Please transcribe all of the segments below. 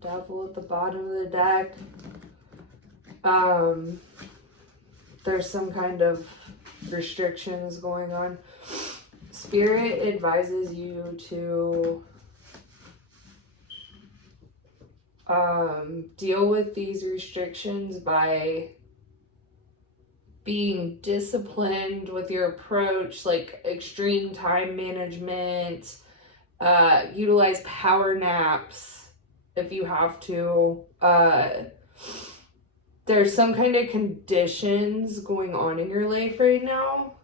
Devil at the bottom of the deck. There's some kind of restrictions going on. Spirit advises you to deal with these restrictions by being disciplined with your approach, like extreme time management, utilize power naps if you have to. There's some kind of conditions going on in your life right now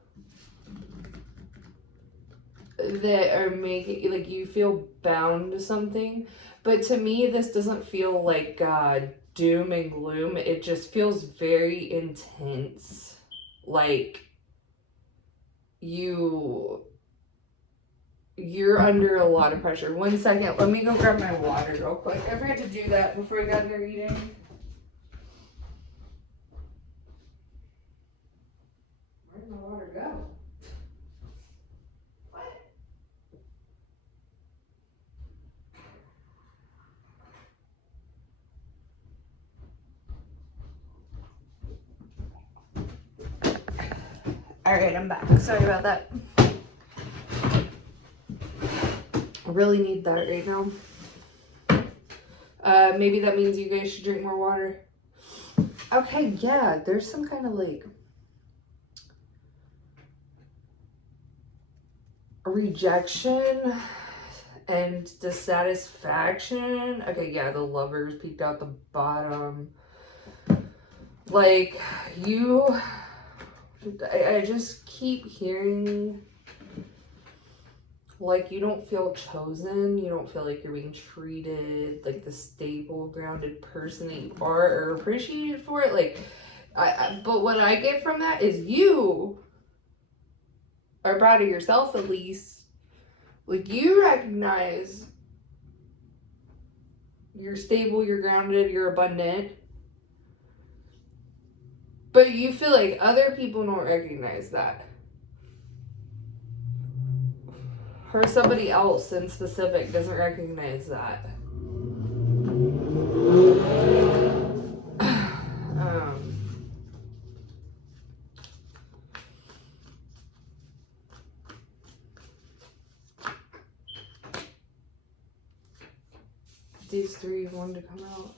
that are making, like, you feel bound to something. But to me, this doesn't feel like doom and gloom. It just feels very intense. Like, you're under a lot of pressure. 1 second, let me go grab my water real quick. I forgot to do that before we got into reading. Where did my water go? What? Alright, I'm back. Sorry about that. I really need that right now. Maybe that means you guys should drink more water. Okay, yeah, there's some kind of like a rejection and dissatisfaction. Okay, yeah, the Lovers peeked out the bottom. Like, I just keep hearing like you don't feel chosen, you don't feel like you're being treated like the stable, grounded person that you are or appreciated for it. Like, but what I get from that is you are proud of yourself, at least. Like, you recognize you're stable, you're grounded, you're abundant. But you feel like other people don't recognize that. Or somebody else in specific doesn't recognize that. These three wanted to come out.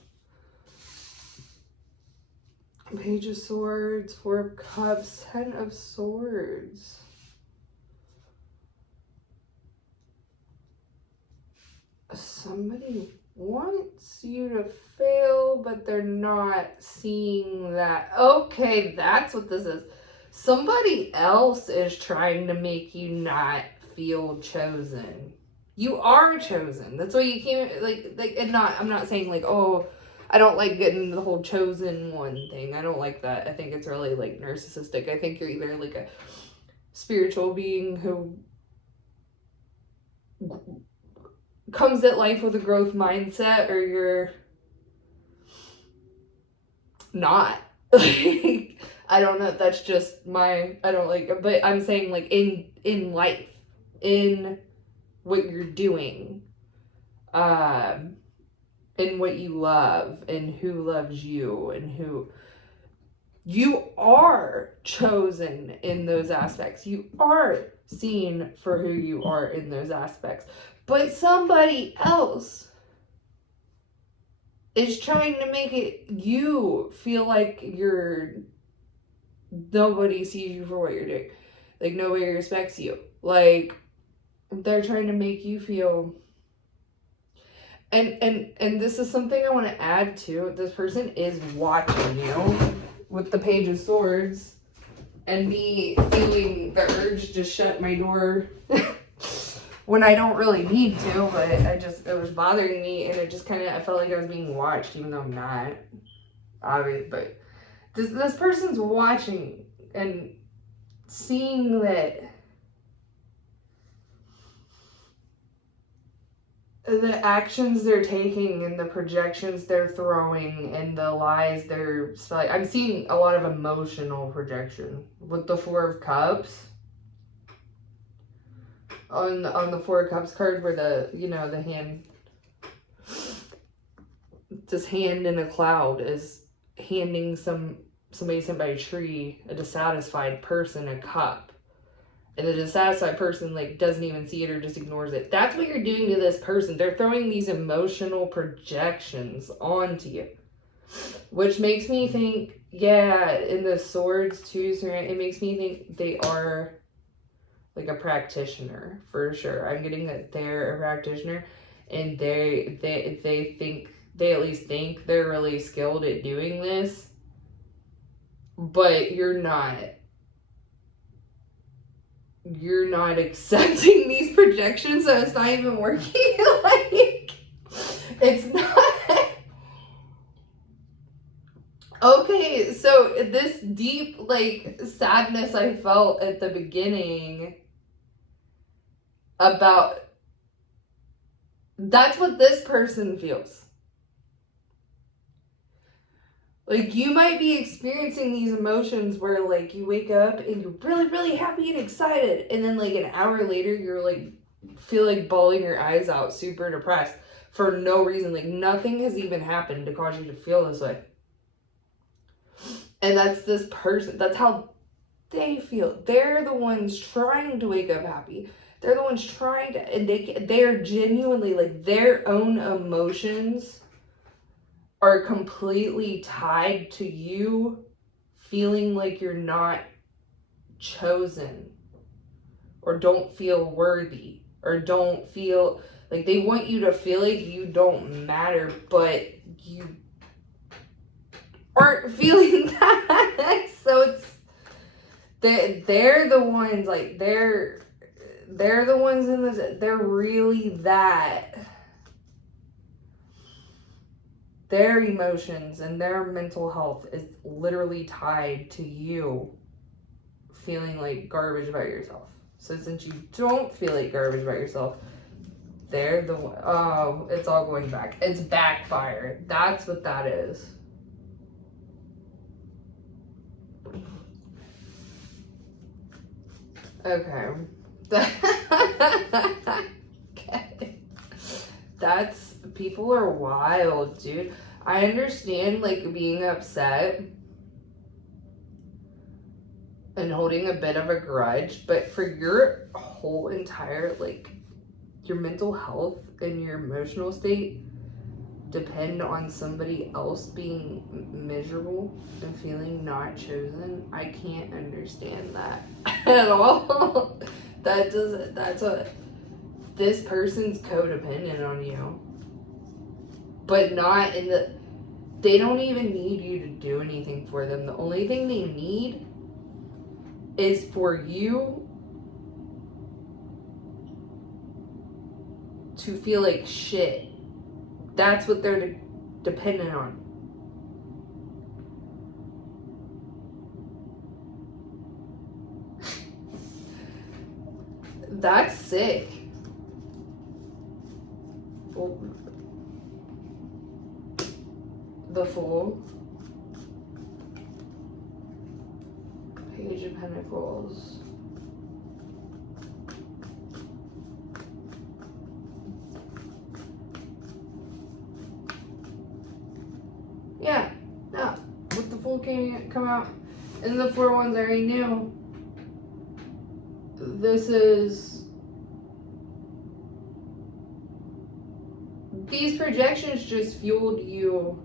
Page of Swords, Four of Cups, Ten of Swords. Somebody wants you to fail, but they're not seeing that. Okay, that's what this is. Somebody else is trying to make you not feel chosen. You are chosen. That's why you can't, like, and not, I'm not saying, like, oh, I don't like getting the whole chosen one thing. I don't like that. I think it's really, like, narcissistic. I think you're either, like, a spiritual being who comes at life with a growth mindset, or you're not. Like, I don't know. That's just my, I don't like, but I'm saying, like, in life, in what you're doing, in what you love, and who loves you, and who you are chosen in those aspects. You are seen for who you are in those aspects. But somebody else is trying to make it you feel like nobody sees you for what you're doing. Like, nobody respects you. Like, they're trying to make you feel. And this is something I want to add to. This person is watching you with the Page of Swords, and me feeling the urge to shut my door when I don't really need to, but it was bothering me, and it just kind of, I felt like I was being watched, even though I'm not, obviously. But this person's watching and seeing that the actions they're taking and the projections they're throwing and the lies they're spelling. I'm seeing a lot of emotional projection with the Four of Cups. On the Four of Cups card, where the hand this hand in a cloud is handing somebody sent by a tree, a dissatisfied person, a cup. And the dissatisfied person like doesn't even see it or just ignores it. That's what you're doing to this person. They're throwing these emotional projections onto you. Which makes me think, yeah, in the swords too, so it makes me think they are like a practitioner for sure. I'm getting that they're a practitioner, and they think, they at least think they're really skilled at doing this, but you're not accepting these projections, so it's not even working. Like, it's not. Okay, so this deep, like, sadness I felt at the beginning about, that's what this person feels. Like, you might be experiencing these emotions where, like, you wake up and you're really, really happy and excited, and then, like, an hour later, you're, like, feel like bawling your eyes out, super depressed, for no reason. Like, nothing has even happened to cause you to feel this way. And that's this person, that's how they feel. They're the ones trying to wake up happy. They're the ones trying to, and they are genuinely, like, their own emotions are completely tied to you feeling like you're not chosen, or don't feel worthy, or don't feel like, they want you to feel like you don't matter, but you aren't feeling that. So it's, they're the ones, like, they're the ones in this, they're really that. Their emotions and their mental health is literally tied to you feeling like garbage about yourself. So since you don't feel like garbage about yourself, they're the one. Oh, it's all going back. It's backfire. That's what that is. Okay. Okay. That's, people are wild, dude. I understand, like, being upset and holding a bit of a grudge, but for your whole entire, like, your mental health and your emotional state depend on somebody else being miserable and feeling not chosen, I can't understand that at all. That's what, this person's codependent on you, but not in the, they don't even need you to do anything for them. The only thing they need is for you to feel like shit. That's what they're dependent on. That's sick. Well, the Fool. Page of Pentacles. Yeah, no. With the Fool come out, and the 4 ones I already knew. This is, these projections just fueled you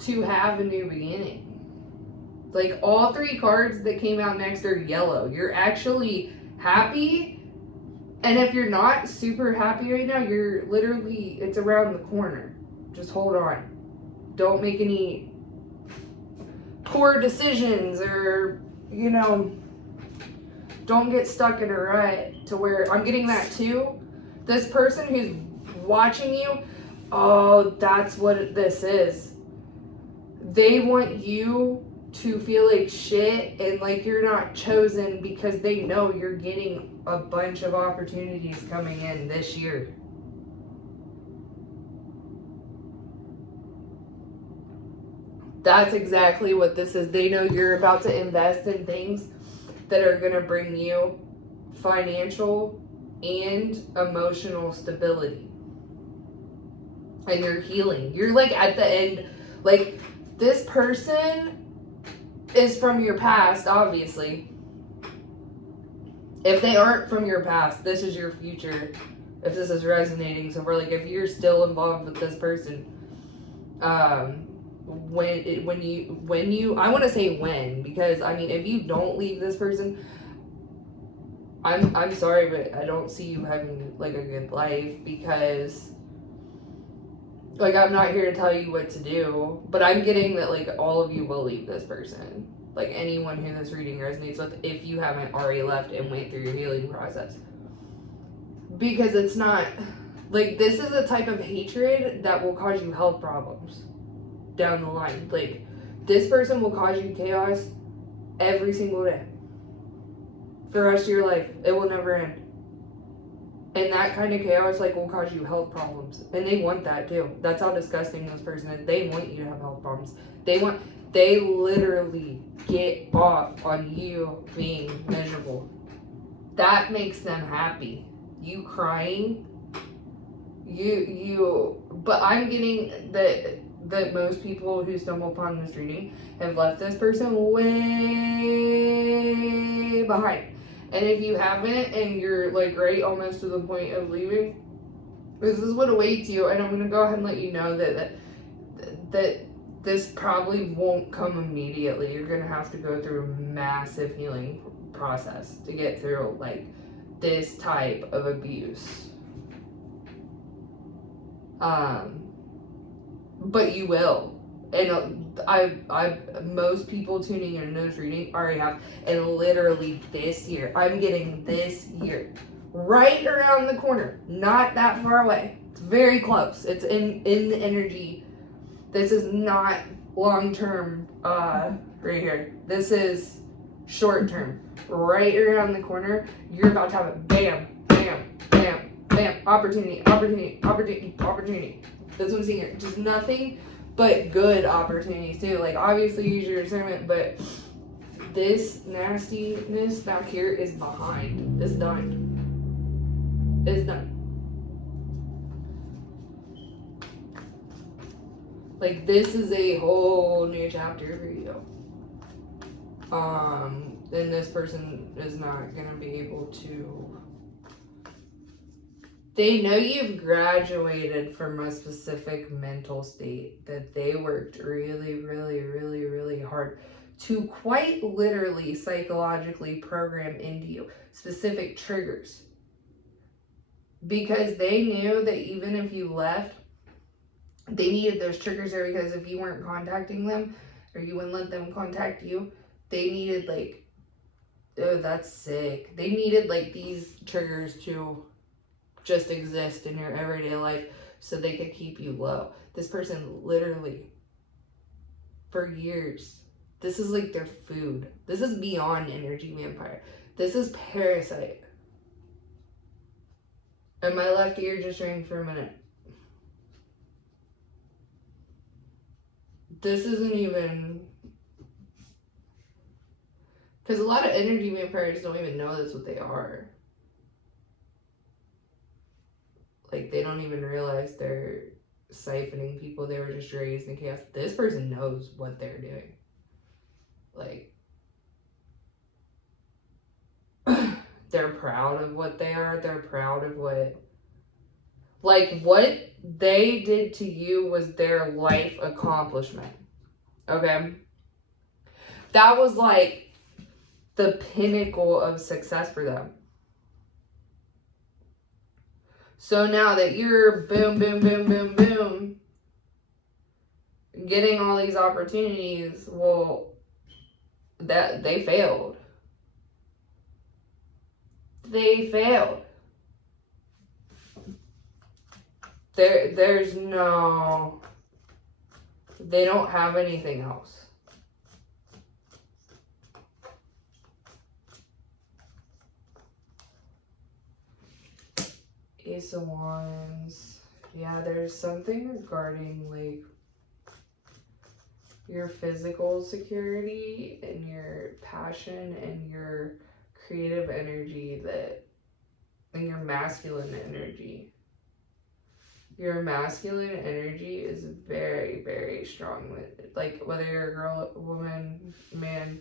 to have a new beginning. Like, all 3 cards that came out next are yellow. You're actually happy, and if you're not super happy right now, you're literally, it's around the corner. Just hold on. Don't make any poor decisions, or, you know, don't get stuck in a rut to where, I'm getting that too. This person who's watching you, oh, that's what this is. They want you to feel like shit and like you're not chosen, because they know you're getting a bunch of opportunities coming in this year. That's exactly what this is. They know you're about to invest in things that are going to bring you financial and emotional stability. and you're healing. You're like at the end, like this person is from your past, obviously. If they aren't from your past, this is your future. If this is resonating, so we're like, if you're still involved with this person, when you I want to say when, because I mean, if you don't leave this person, I'm sorry, but I don't see you having like a good life, because like I'm not here to tell you what to do, but I'm getting that like all of you will leave this person. Like anyone who this reading resonates with, if you haven't already left and went through your healing process. Because it's not, like, this is a type of hatred that will cause you health problems down the line. Like, this person will cause you chaos every single day. For the rest of your life. It will never end. And that kind of chaos, like, will cause you health problems. And they want that, too. That's how disgusting this person is. They want you to have health problems. They literally get off on you being miserable. That makes them happy. You crying, but I'm getting that most people who stumble upon this reading have left this person way behind. And if you haven't, and you're like right almost to the point of leaving, this is what awaits you. And I'm gonna go ahead and let you know that this probably won't come immediately. You're gonna have to go through a massive healing process to get through like this type of abuse. But you will. And I most people tuning in this reading already have. And literally this year, I'm getting this year, right around the corner, not that far away. It's very close. It's in the energy. This is not long term. Right here. This is short term. Right around the corner, you're about to have a bam, bam, bam, bam, opportunity. That's what I'm seeing here. Just nothing but good opportunities too. Like obviously use your discernment, but this nastiness back here is behind. It's done. It's done. Like this is a whole new chapter for you. Then this person is not gonna be able to. They know you've graduated from a specific mental state that they worked really, really, really, really hard to quite literally psychologically program into you specific triggers. Because they knew that even if you left, they needed those triggers there, because if you weren't contacting them or you wouldn't let them contact you, they needed like, oh, that's sick. They needed like these triggers to just exist in your everyday life so they could keep you low. This person literally, for years, this is like their food. This is beyond energy vampire. This is parasite. And my left ear just rang for a minute. This isn't even, because a lot of energy vampires don't even know that's what they are. Like, they don't even realize they're siphoning people. They were just raised in chaos. This person knows what they're doing. Like, they're proud of what they are. They're proud of what they did to you was their life accomplishment. Okay? That was like the pinnacle of success for them. So now that you're boom, boom, boom, boom, boom, getting all these opportunities, well, that they failed. They failed. There's no, they don't have anything else. Ace of Wands. Yeah, there's something regarding like your physical security and your passion and your creative energy and your masculine energy Your masculine energy is very, very strong. Like, whether you're a girl, woman, man,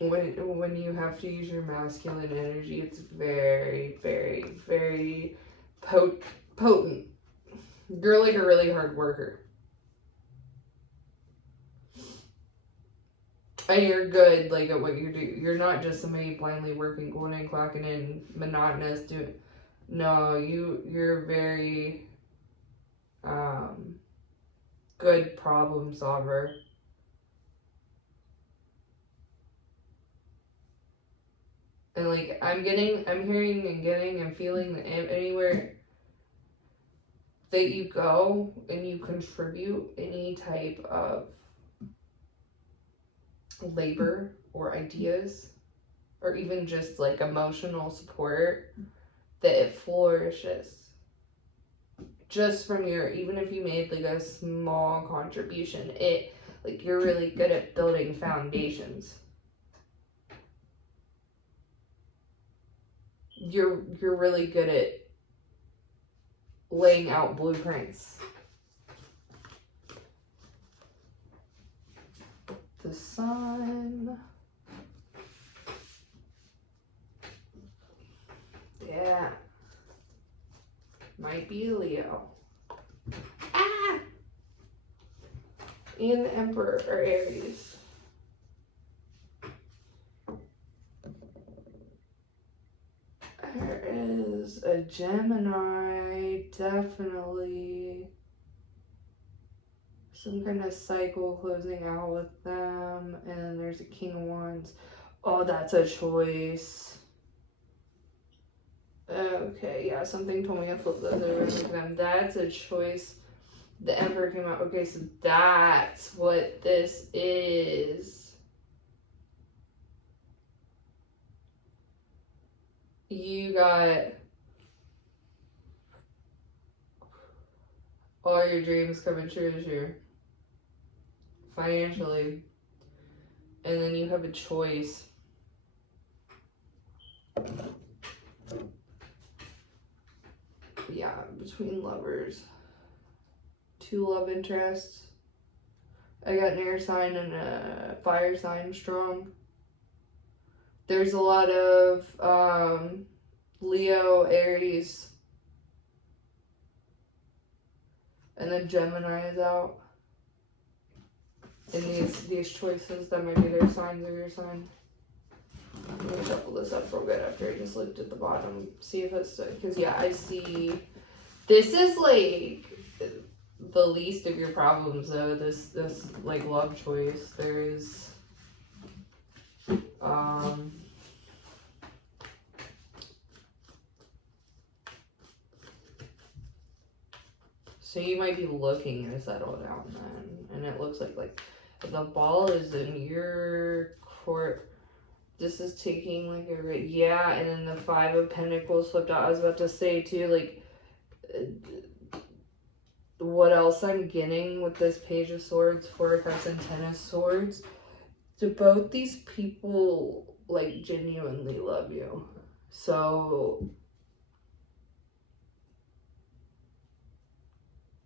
when you have to use your masculine energy, it's very, very, very potent. You're like a really hard worker. And you're good, like, at what you do. You're not just somebody blindly working, going in, clocking in, monotonous, doing... No, you're very good problem solver. And like I'm hearing and getting and feeling that anywhere that you go and you contribute any type of labor or ideas or even just like emotional support, that it flourishes. Just from even if you made like a small contribution, like you're really good at building foundations. You're really good at laying out blueprints. The sun. Yeah. Might be a Leo. Ah! And the Emperor or Aries. There is a Gemini, definitely. Some kind of cycle closing out with them. And there's a King of Wands. Oh, that's a choice. Okay, yeah, something told me to flip those over to them. That's a choice. The Emperor came out. Okay, so that's what this is. You got all your dreams coming true this year. Financially. And then you have a choice. Yeah, between lovers. 2 love interests. I got an air sign and a fire sign strong. There's a lot of Leo, Aries, and then Gemini is out. And these choices, that might be their signs or your sign. I'm gonna shuffle this up real good after I just looked at the bottom, see if it's, because yeah, I see, this is like the least of your problems though, this like love choice. There's so you might be looking to settle down then, and it looks like the ball is in your court. This is taking like a, yeah, and then the 5 of Pentacles flipped out. I was about to say too, like, what else I'm getting with this Page of Swords, 4 of Cups, and 10 of Swords. Do both these people like genuinely love you? So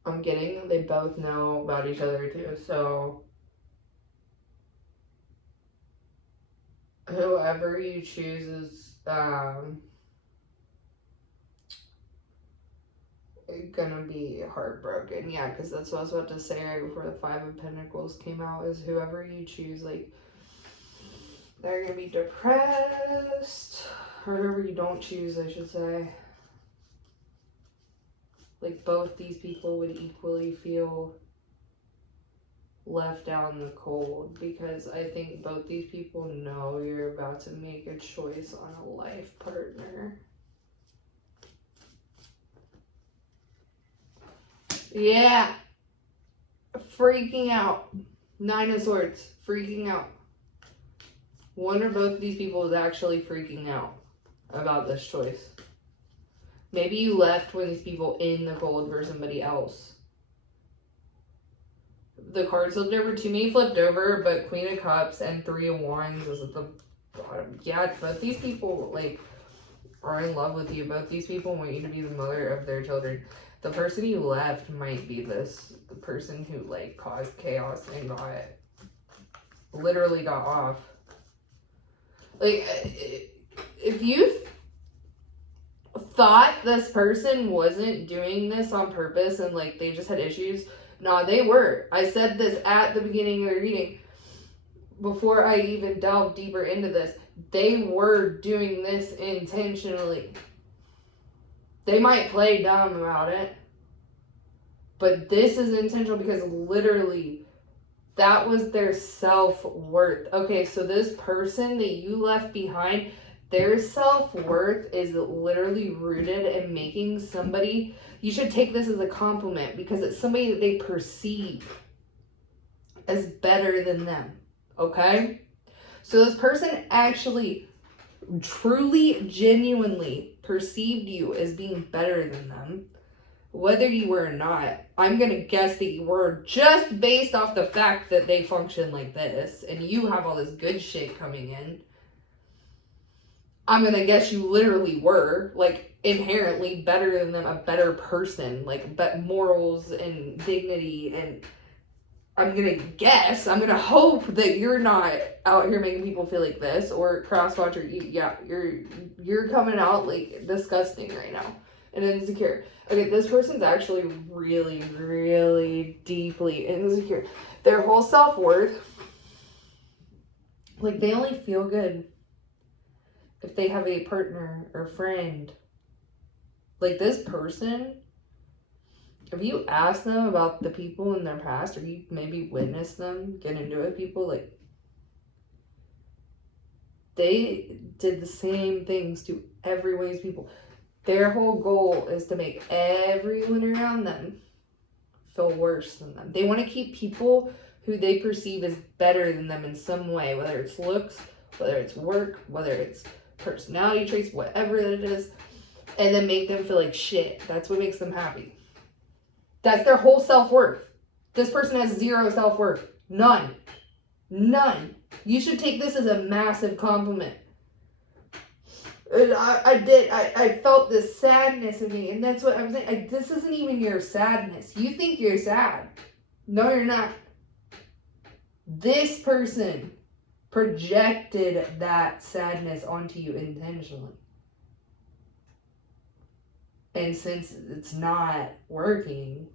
I'm getting that they both know about each other too. So whoever you choose is gonna be heartbroken. Yeah, because that's what I was about to say right before the 5 of Pentacles came out, is whoever you choose, like, they're gonna be depressed. Or whoever you don't choose, I should say. Like, both these people would equally feel left out in the cold, because I think both these people know you're about to make a choice on a life partner. Yeah. Freaking out. 9 of Swords. Freaking out. One or both of these people is actually freaking out about this choice. Maybe you left one of these people in the cold for somebody else. The cards flipped over to me, flipped over, but Queen of Cups and 3 of Wands is at the bottom. Yeah, but these people, like, are in love with you. Both these people want you to be the mother of their children. The person you left might be the person who like caused chaos and literally got off. Like, if you thought this person wasn't doing this on purpose and like they just had issues, nah, they were. I said this at the beginning of the reading before I even delved deeper into this. They were doing this intentionally. They might play dumb about it, but this is intentional because literally that was their self-worth. Okay, so this person that you left behind, their self-worth is literally rooted in making somebody, you should take this as a compliment because it's somebody that they perceive as better than them. Okay? So this person actually truly, genuinely perceived you as being better than them. Whether you were or not, I'm going to guess that you were just based off the fact that they function like this and you have all this good shit coming in. I'm going to guess you literally were, like, inherently better than them, a better person, like, morals and dignity. And I'm going to guess, I'm going to hope that you're not out here making people feel like this or crosswatch or you're coming out, like, disgusting right now and insecure. Okay, this person's actually really, really deeply insecure. Their whole self-worth, like, they only feel good if they have a partner or friend. Like, this person, if you ask them about the people in their past, or you maybe witness them get into it with people, like, they did the same things to every ways people. Their whole goal is to make everyone around them feel worse than them. They want to keep people who they perceive as better than them in some way, whether it's looks, whether it's work, whether it's personality traits, whatever it is, and then make them feel like shit. That's what makes them happy. That's their whole self-worth. This person has zero self-worth. None. You should take this as a massive compliment. And I felt this sadness in me, and that's what I'm saying. This isn't even your sadness. You think you're sad. No, you're not. This person projected that sadness onto you intentionally. And since it's not working,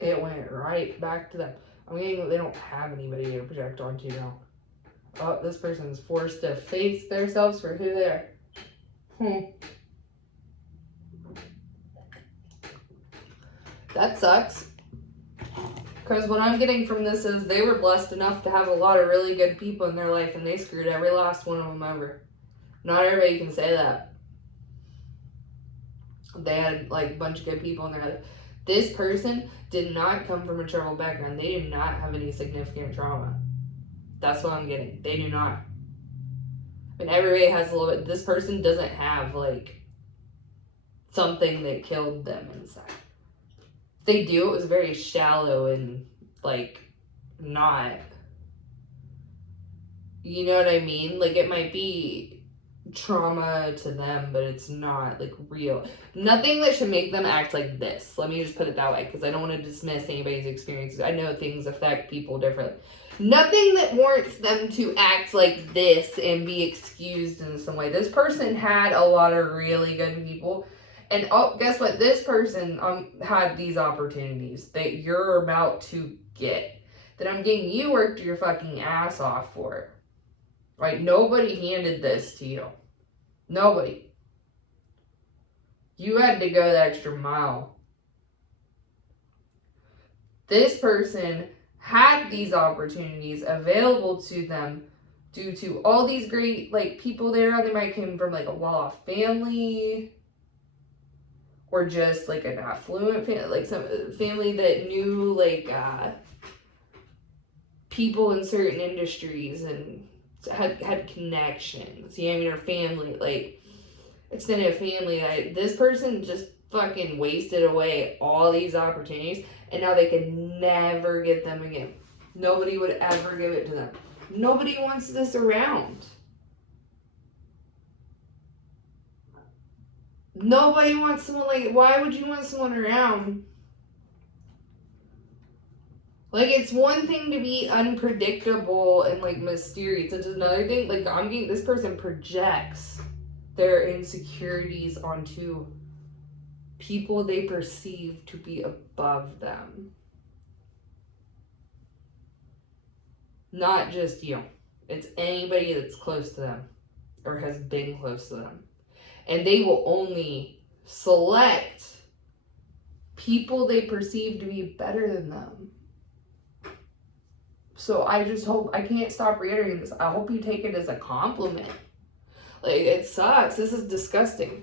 it went right back to them. I mean, they don't have anybody to project onto now. Oh, this person's forced to face themselves for who they are. That sucks. Because what I'm getting from this is they were blessed enough to have a lot of really good people in their life, and they screwed every last one of them over. Not everybody can say that. They had like a bunch of good people in their life. This person did not come from a troubled background. They do not have any significant trauma. That's what I'm getting. They do not. I mean, everybody has a little bit. This person doesn't have, like, something that killed them inside. If they do, it was very shallow and, like, not. You know what I mean? Like, it might be trauma to them, but it's not, like, real. Nothing that should make them act like this. Let me just put it that way, because I don't want to dismiss anybody's experiences. I know things affect people differently. Nothing that warrants them to act like this and be excused in some way. This person had a lot of really good people. And oh, guess what? This person had these opportunities that you're about to get. That I'm getting you worked your fucking ass off for. Right? Nobody handed this to you. Nobody. You had to go the extra mile. This person had these opportunities available to them due to all these great, like, people there. They might come from, like, a well-off family or just, like, an affluent family, like, some family that knew, like, people in certain industries and had connections. You know what I mean? Or family, like, extended family. This person just fucking wasted away all these opportunities, and now they can never get them again. Nobody would ever give it to them. Nobody wants this around. Nobody wants someone like, why would you want someone around? Like, it's one thing to be unpredictable and, like, mysterious. It's another thing, like, I'm getting, this person projects their insecurities onto people they perceive to be above them. Not just you. It's anybody that's close to them or has been close to them. And they will only select people they perceive to be better than them. So I just hope, I can't stop reiterating this. I hope you take it as a compliment. Like, it sucks. This is disgusting.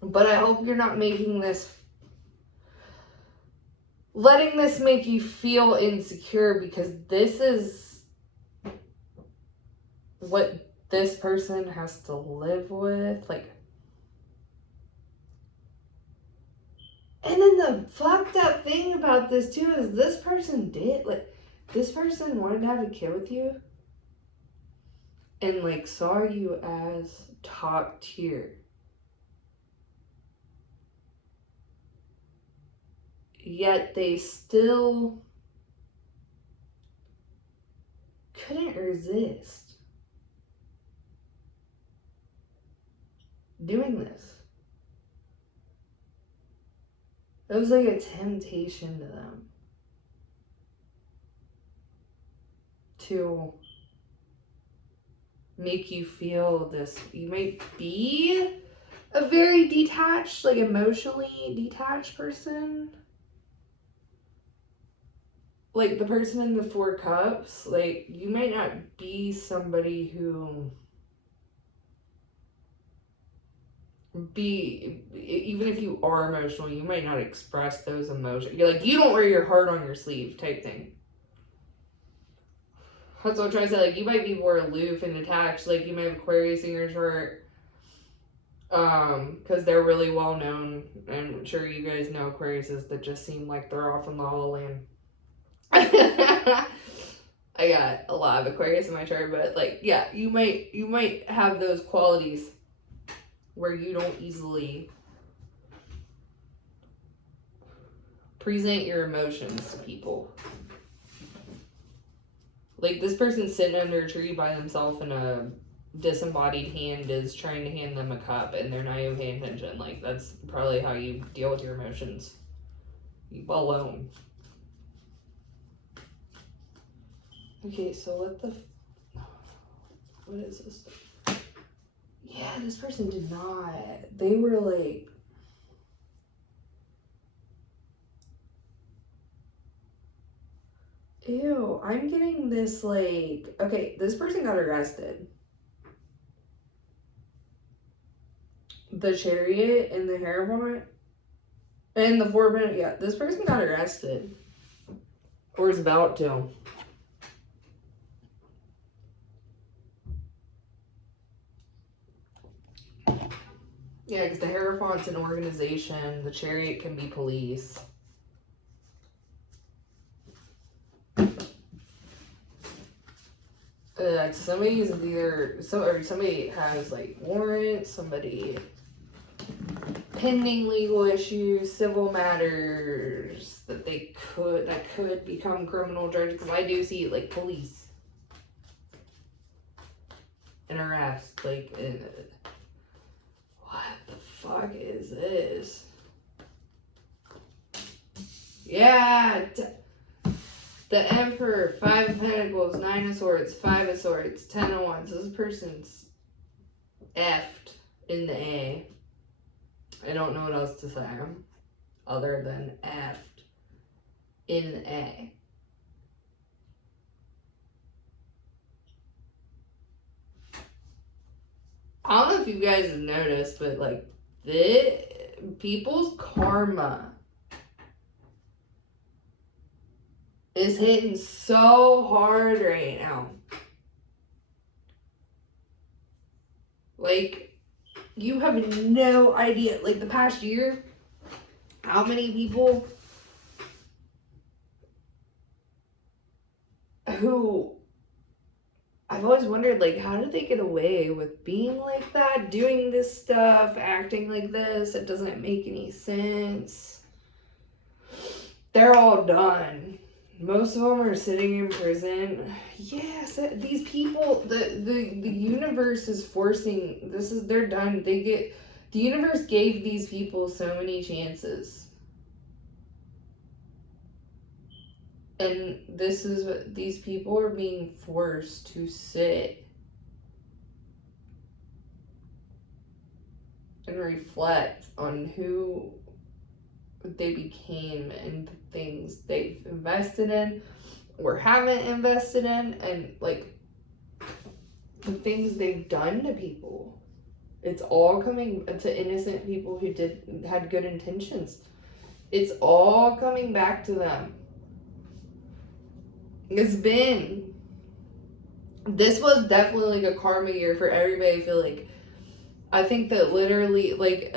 But I hope you're not making this, letting this make you feel insecure, because this is what this person has to live with. Like, and then the fucked up thing about this too is this person did, like, this person wanted to have a kid with you and, like, saw you as top tier. Yet they still couldn't resist doing this. It was like a temptation to them to make you feel this. You might be a very detached, like, emotionally detached person. Like, the person in the 4 cups, like, you might not be somebody who even if you are emotional, you might not express those emotions. You're like, you don't wear your heart on your sleeve type thing. That's what I'm trying to say. Like, you might be more aloof and detached. Like, you may have Aquarius in your chart, because they're really well known. I'm sure you guys know Aquariuses that just seem like they're off in La La Land. I got a lot of Aquarius in my chart, but, like, yeah, you might have those qualities where you don't easily present your emotions to people. Like, this person sitting under a tree by themselves and a disembodied hand is trying to hand them a cup and they're not even paying attention. Like, that's probably how you deal with your emotions. You alone. Okay, so what is this? Yeah, this person did not. They were like, ew, I'm getting this, like, okay, this person got arrested. The Chariot and the Hierophant and the 4-minute, yeah, this person got arrested. Or is about to. Yeah, because the Hierophant's an organization, the Chariot can be police. Somebody's either, somebody has, like, warrants, somebody pending legal issues, civil matters that could become criminal charges. Because I do see, like, police and arrest, like, what the fuck is this? Yeah, the Emperor, 5 of Pentacles, 9 of Swords, 5 of Swords, 10 of Wands. This person's effed in the A. I don't know what else to say other than effed in the A. I don't know if you guys have noticed, but, like, people's karma is hitting so hard right now. Like, you have no idea. Like, the past year, how many people who I've always wondered, like, how did they get away with being like that, doing this stuff, acting like this? It doesn't make any sense. They're all done. Most of them are sitting in prison. Yes, these people, the universe is forcing, they're done. The universe gave these people so many chances. And this is what these people are being forced to sit and reflect on who they became and the things they've invested in or haven't invested in, and like the things they've done to people. It's all coming to innocent people who had good intentions. It's all coming back to them. This was definitely like a karma year for everybody. I feel like, I think that literally, like,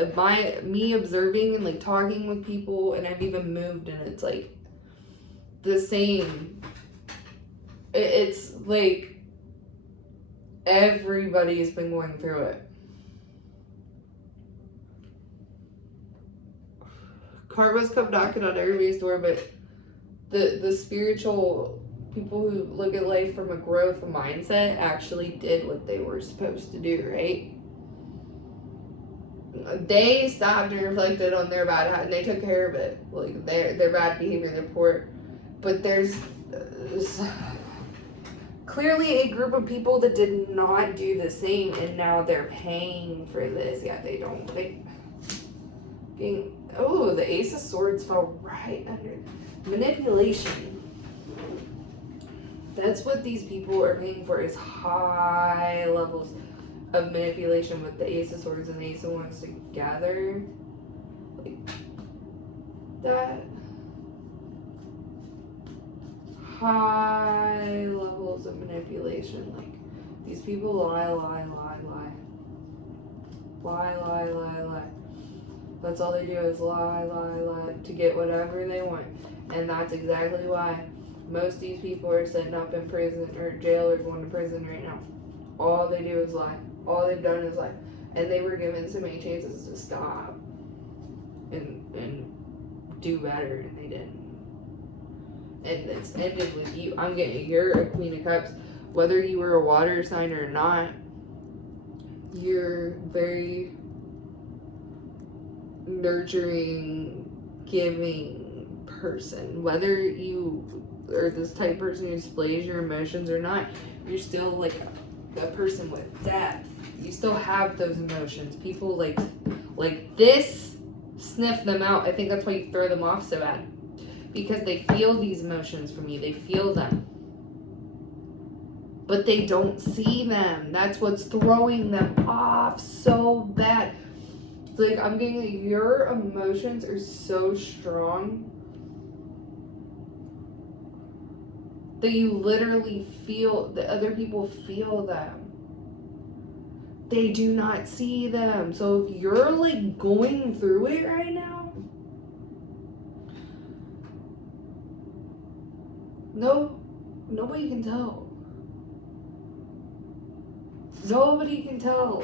me observing and like talking with people, and I've even moved, and it's like the same. It's like everybody's been going through it. Karma's come knocking on everybody's door, but the spiritual people who look at life from a growth mindset actually did what they were supposed to do, right? They stopped and reflected on their bad, and they took care of it, like their bad behavior, their poor. But there's clearly a group of people that did not do the same, and now they're paying for this. Yeah, they don't. The Ace of Swords fell right under manipulation. That's what these people are paying for, is high levels of manipulation with the Ace of Swords and the Ace of Wands together. Like that. High levels of manipulation. Like, these people lie. That's all they do is lie to get whatever they want. And that's exactly why most of these people are sitting up in prison or jail or going to prison right now. All they do is lie. All they've done is lie. And they were given so many chances to stop and do better, and they didn't. And it's ended with you. You're a Queen of Cups. Whether you were a water sign or not, you're very nurturing, giving person. Whether you are this type of person who displays your emotions or not, you're still like a person with depth. You still have those emotions. People like this sniff them out. I think that's why you throw them off so bad. Because they feel these emotions from you. They feel them. But they don't see them. That's what's throwing them off so bad. It's like, I'm getting, your emotions are so strong that you literally feel, that other people feel them. They do not see them. So if you're like going through it right now, nobody can tell. Nobody can tell.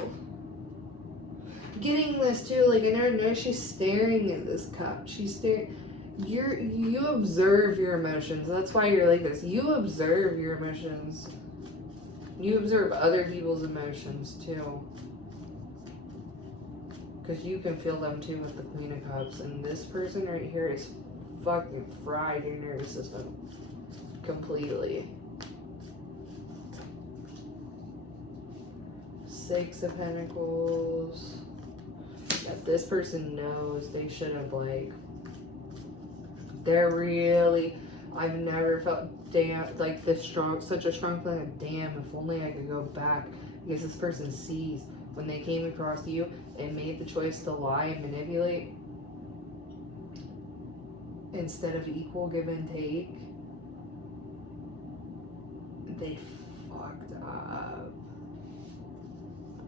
Getting this too, like, I know she's staring at this cup. She's staring. You observe your emotions. That's why you're like this. You observe your emotions. You observe other people's emotions too. Because you can feel them too with the Queen of Cups. And this person right here is fucking fried your nervous system. Completely. Six of Pentacles. That this person knows they should have, like, they're really, I've never felt like this strong, such a strong feeling of damn, if only I could go back. Because this person sees when they came across you and made the choice to lie and manipulate instead of equal give and take. They fucked up.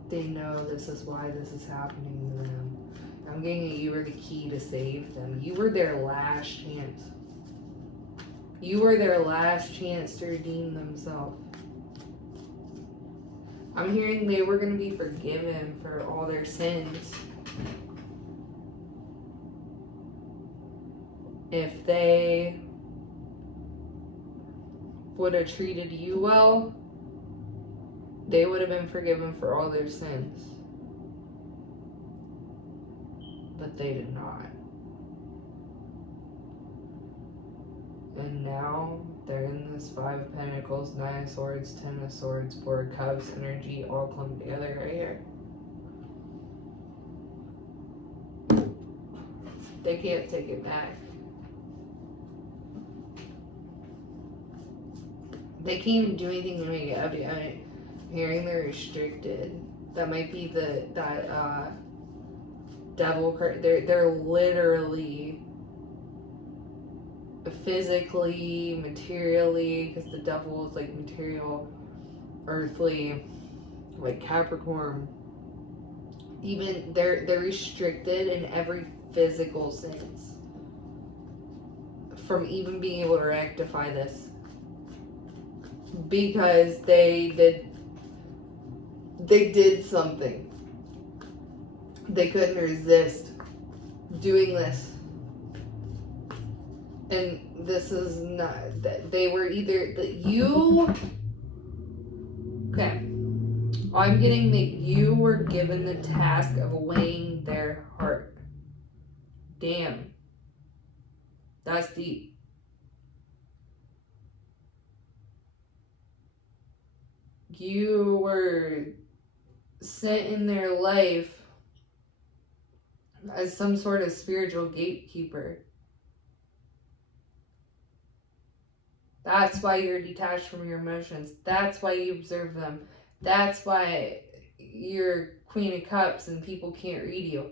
They know this is why this is happening to them. I'm getting you were the key to save them. You were their last chance. You were their last chance to redeem themselves. I'm hearing they were going to be forgiven for all their sins if they would have treated you well. They would have been forgiven for all their sins. But they did not. And now they're in this 5 of Pentacles, 9 of Swords, 10 of Swords, 4 of Cups energy all clumped together right here. They can't take it back. They can't even do anything to make it up. I'm hearing they're restricted. That might be that devil card. They're literally physically, materially, because the devil is like material, earthly, like Capricorn. Even they're restricted in every physical sense from even being able to rectify this, because they did something. They couldn't resist doing this. And this is not that they were either that you. Okay. I'm getting that you were given the task of weighing their heart. Damn. That's deep. You were sent in their life as some sort of spiritual gatekeeper. That's why you're detached from your emotions. That's why you observe them. That's why you're Queen of Cups and people can't read you.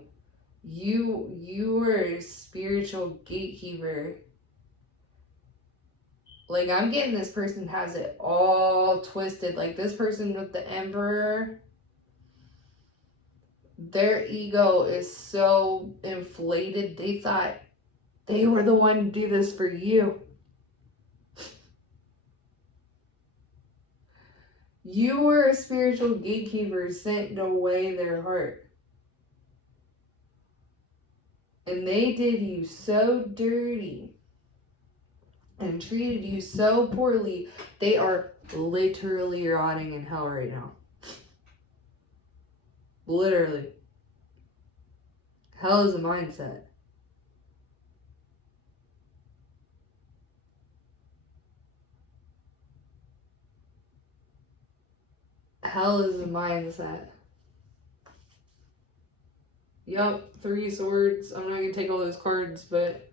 You were a spiritual gatekeeper. Like, I'm getting this person has it all twisted. Like, this person with the Emperor, their ego is so inflated. They thought they were the one to do this for you. You were a spiritual gatekeeper sent to weigh their heart. And they did you so dirty and treated you so poorly. They are literally rotting in hell right now. Literally. Hell is a mindset. Hell is a mindset. Yup, 3 of Swords. I'm not going to take all those cards, but...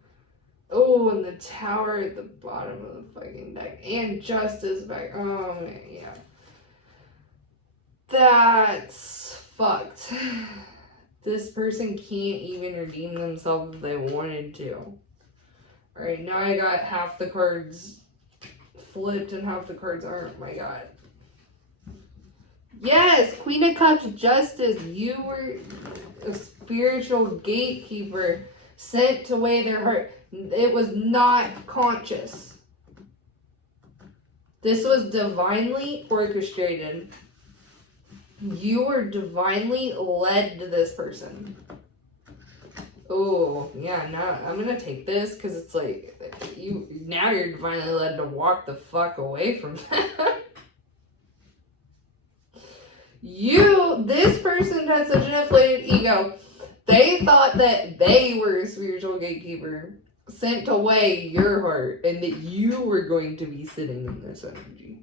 Oh, and the Tower at the bottom of the fucking deck. And Justice back. Oh, man, yeah. That's fucked. This person can't even redeem themselves if they wanted to. Alright, now I got half the cards flipped and half the cards aren't. My god. Yes, Queen of Cups, Justice. You were a spiritual gatekeeper sent to weigh their heart. It was not conscious. This was divinely orchestrated. You were divinely led to this person. Oh, yeah, now I'm gonna take this because it's like now you're divinely led to walk the fuck away from that. This person had such an inflated ego. They thought that they were a spiritual gatekeeper sent to weigh your heart and that you were going to be sitting in this energy.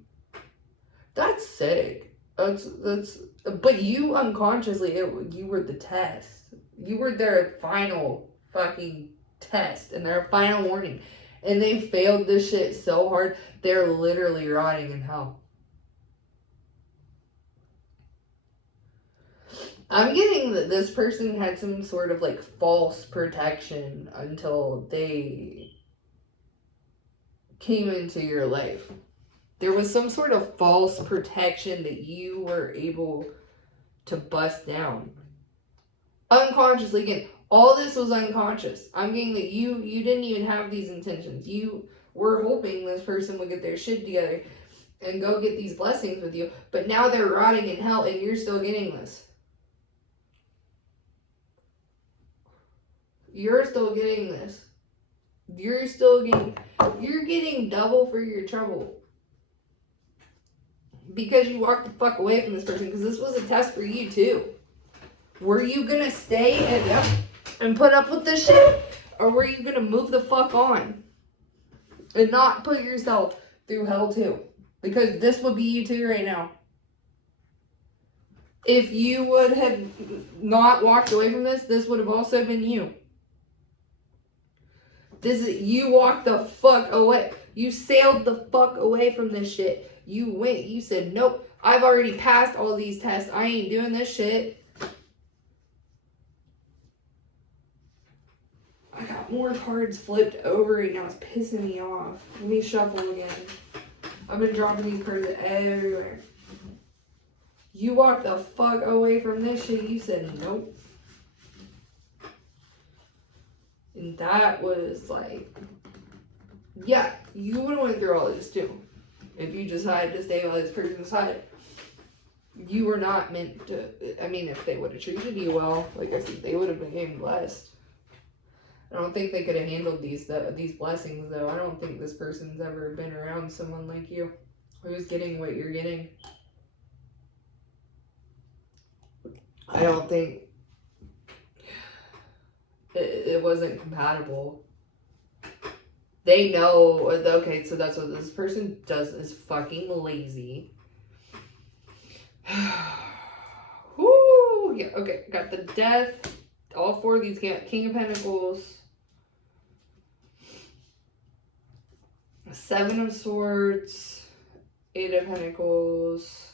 That's sick. But you unconsciously, you were the test. You were their final fucking test and their final warning. And they failed this shit so hard, they're literally rotting in hell. I'm getting that this person had some sort of like false protection until they came into your life. There was some sort of false protection that you were able to bust down. Unconsciously, again, all this was unconscious. I'm getting that you didn't even have these intentions. You were hoping this person would get their shit together. and go get these blessings with you, but now they're rotting in hell and you're still getting this. You're still getting this. You're getting double for your trouble. Because you walked the fuck away from this person, because this was a test for you too. Were you gonna stay and put up with this shit? Or were you gonna move the fuck on? And not put yourself through hell too? Because this would be you too right now. If you would have not walked away from this would have also been you. You walked the fuck away. You sailed the fuck away from this shit. You went. You said, nope, I've already passed all these tests. I ain't doing this shit. I got more cards flipped over right now. It's pissing me off. Let me shuffle again. I've been dropping these cards everywhere. You walked the fuck away from this shit. You said, nope. And that was like, yeah, you would have went through all this too. If you decided to stay by this person's side. You were not meant to, I mean, if they would have treated you well, like I said, they would have been blessed. I don't think they could have handled these blessings though. I don't think this person's ever been around someone like you who's getting what you're getting. I don't think it wasn't compatible. They know, okay, so that's what this person does, is fucking lazy. Whoo, yeah, okay, got the Death, all four of these, King of Pentacles, Seven of Swords, Eight of Pentacles,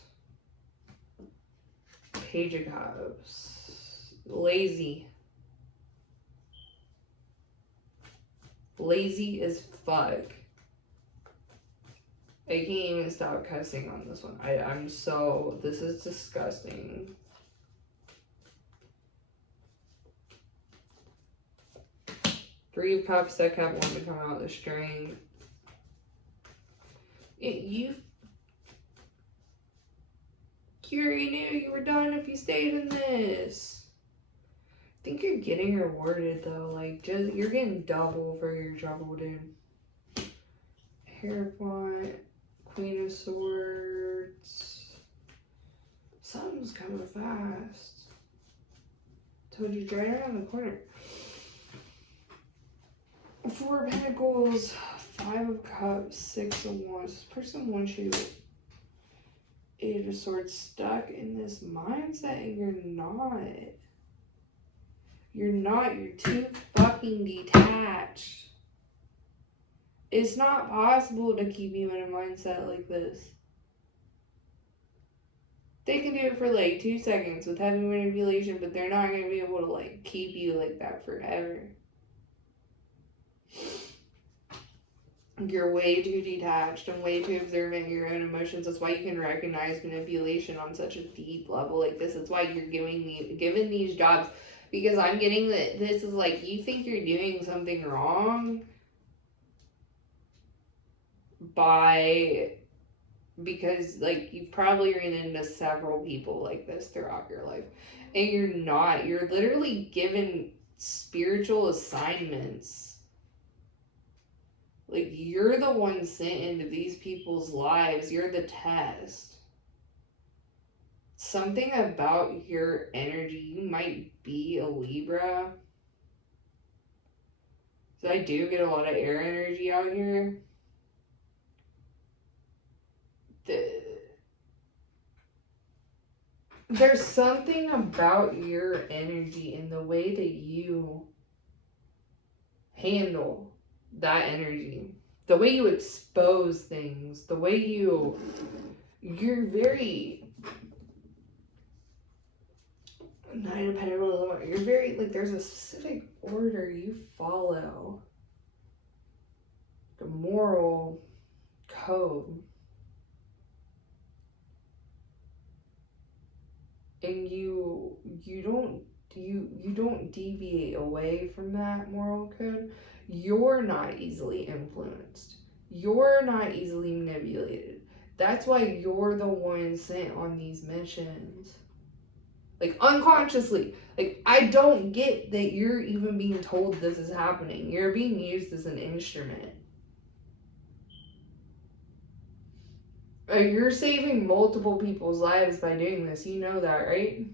Page of Cups, lazy. Lazy as fuck. I can't even stop cussing on this one. This is disgusting. Three of Cups, that kept wanting to come out the string. You already knew you were done if you stayed in this. I think you're getting rewarded though. Like, just you're getting double for your trouble, dude. Hierophant, Queen of Swords. Something's coming fast. Told you, right around the corner. Four of Pentacles, Five of Cups, Six of Wands. This person wants you, Eight of Swords, stuck in this mindset, and you're not. You're not. You're too fucking detached. It's not possible to keep you in a mindset like this. They can do it for like 2 seconds with heavy manipulation, but they're not going to be able to like keep you like that forever. You're way too detached and way too observant of your own emotions. That's why you can recognize manipulation on such a deep level like this. That's why you're given these jobs. Because I'm getting that this is like, you think you're doing something wrong because like you've probably run into several people like this throughout your life. And you're not. You're literally given spiritual assignments. Like, you're the one sent into these people's lives. You're the test. Something about your energy, you might be a Libra. So I do get a lot of air energy out here. There's something about your energy and the way that you handle that energy, the way you expose things, the way you're very Nine of Pentacles. You're very, like, there's a specific order you follow, the moral code, and you don't deviate away from that moral code. You're not easily influenced. You're not easily manipulated. That's why you're the one sent on these missions. Like, unconsciously. Like, I don't get that you're even being told this is happening. You're being used as an instrument. You're saving multiple people's lives by doing this. You know that, right?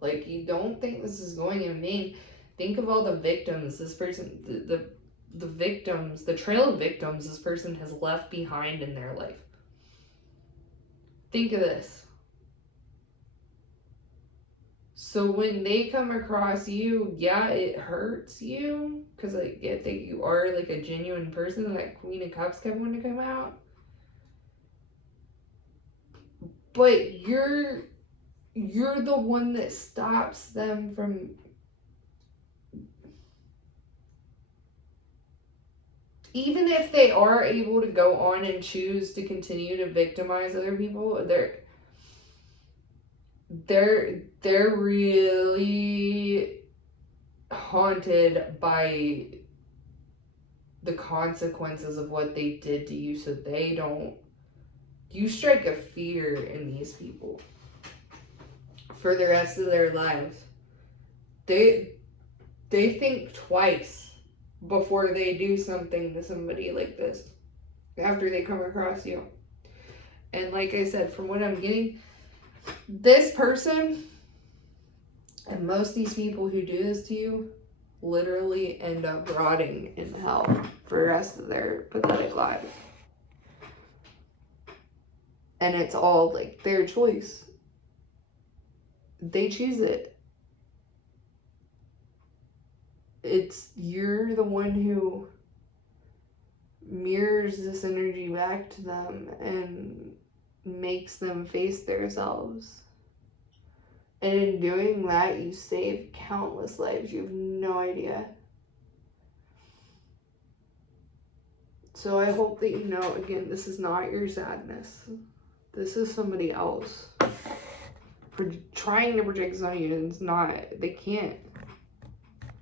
Like, you don't think this is going in vain. Think of all the victims this person, the victims, the trail of victims this person has left behind in their life. Think of this. So when they come across you, yeah, it hurts you, because I get that you are like a genuine person, that Queen of Cups kept wanting to come out. But you're the one that stops them from... Even if they are able to go on and choose to continue to victimize other people, they're really haunted by the consequences of what they did to you, so they don't... You strike a fear in these people for the rest of their lives. They think twice before they do something to somebody like this after they come across you. And like I said, from what I'm getting, this person and most of these people who do this to you literally end up rotting in hell for the rest of their pathetic lives. And it's all like their choice. They choose it. You're the one who mirrors this energy back to them and makes them face themselves. And in doing that, you save countless lives. You have no idea. So I hope that you know, again, this is not your sadness. This is somebody else trying to project this on you, and it's not. They can't.